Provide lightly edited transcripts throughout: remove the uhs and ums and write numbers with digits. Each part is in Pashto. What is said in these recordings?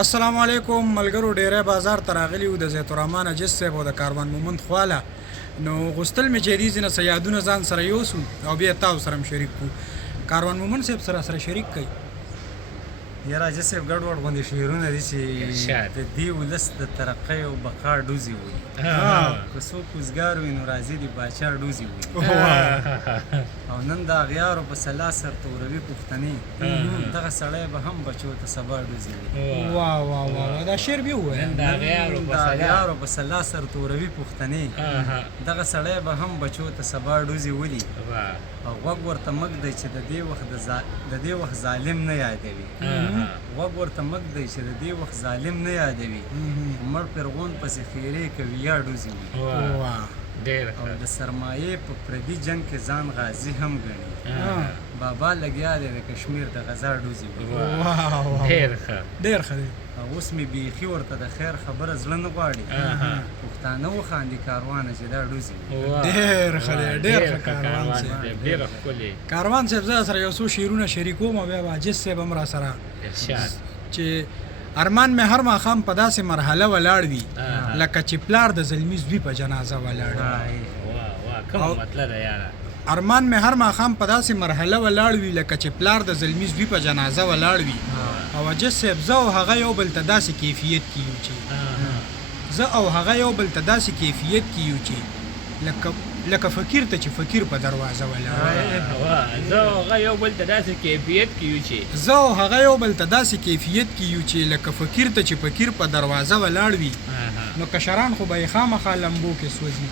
السلام علیکم ملګرو ډیری بازار ته راغلي وو د زیت الرحمن اجس صاحب او د کاروان مومند خواله نو غوښتل مې چې دې ځینې څه یادونه ځان سره یوسو او بیا تاسو سره هم شریک کړو کاروان مومند صاحب سره شریک کړئ یاره اجس صاحب ګډ وډ غوندې شعرونه دي چې د دې ولس د ترقۍ او بقا ډوزې وایي که څوک وزګار وي نو راځي د باچا ډوزې وایي او نن د اغیارو په سلا سر توروي پښتنې دغه سړی به هم بچو ته سبا ډوزې وایي واه واه واه دا شعر بیا ووایه د اغیارو په سلا سر توروي پښتنې دغه سړی به هم بچو ته سبا ډوزې ولي او غوږ ورته مږ دی چې د دې وخت ظالم نه یادوي غوږ ورته مږ دی چې د دې وخت ظالم نه یادوي مړ پرغون پسې خیرې کوي یا ډوزې وي او د سرمایې په پردي جنګ کې ځان غازي هم ګڼي بابا لګیا دی د کشمیر د غزا ډوزې وي ډېر ښه دی اوس مې بیخي ورته د خیر خبره زړه نه غواړي پښتانه وخاندي کاروانه چې دا ډوزې وي ډېر ښه دی ډېر ښه کاروان صاحب کاروان صاحب زه سره یو څو شعرونه شریکوم او بیا به عاجز صاحب هم را سره چې ارمان مې هر ماښام په داسې مرحله ولاړ وي لکه چې پلار د زلمي زوی په جنازه ولاړ وي ارمان مې هر ماښام په داسې مرحله ولاړ وي لکه چې پلار د زلمي زوی په جنازه ولاړ وي او عاجز صاحب زه او هغه یو بل ته داسې کیفیت کې یو چې زه او هغه یو بل ته داسې کیفیت کې یو چې لکه فقیر ته چې فقیر په دروازه ولاړ زه او هغه یو بل ته داسې کیفیت کې یو چې زه او هغه یو بل ته داسې کیفیت کې یو چې لکه فقیر ته چې فقیر په دروازه ولاړ وي نو کشران خو به یې خامخا لمبو کې سوځي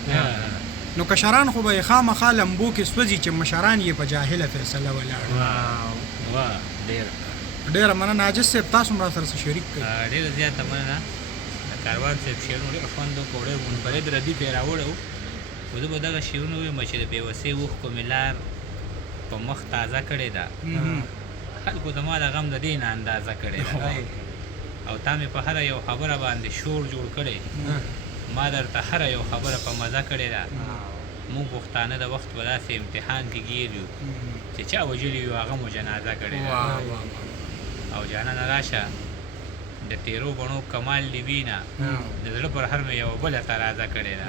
نو کشران خو به یې خامخا لمبو کې سوځي چې مشران یې په جاهله فیصله ولاړ ډېره مننه عاجز صاحب تاسو هم را سره شریک کړئ ډېره زیاته مننه د کاروان صاحب شعرونه ډېر خوند وکړو ډېر منفرد ردیف یې راوړی و خو زه به دغه شعرونه ووایم چې د بېوسۍ اوښکو مې لار په مخ تازه کړې ده خلکو زما د غم د دې نه اندازه کړې ده او تا مې په هره یو خبره باندې شور جوړ کړی ما درته هره یو خبره په مزه کړې ده موږ پښتانه د وخت په داسې امتحان کې ګیر یو چې چا وژلي یو هغه مو جنازه کړې ده او جانانه راشه د تیرو بڼو کمال دې وینه د زړه پر هر مې یوه بله ترازه کړې ده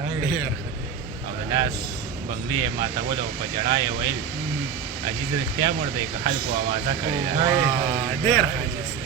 او د لاس بنګلې یې ماتول او په ژړا یې ویل عزیز رښتیا مړ دی که خلکو اوازه کړې ده ډېر ښه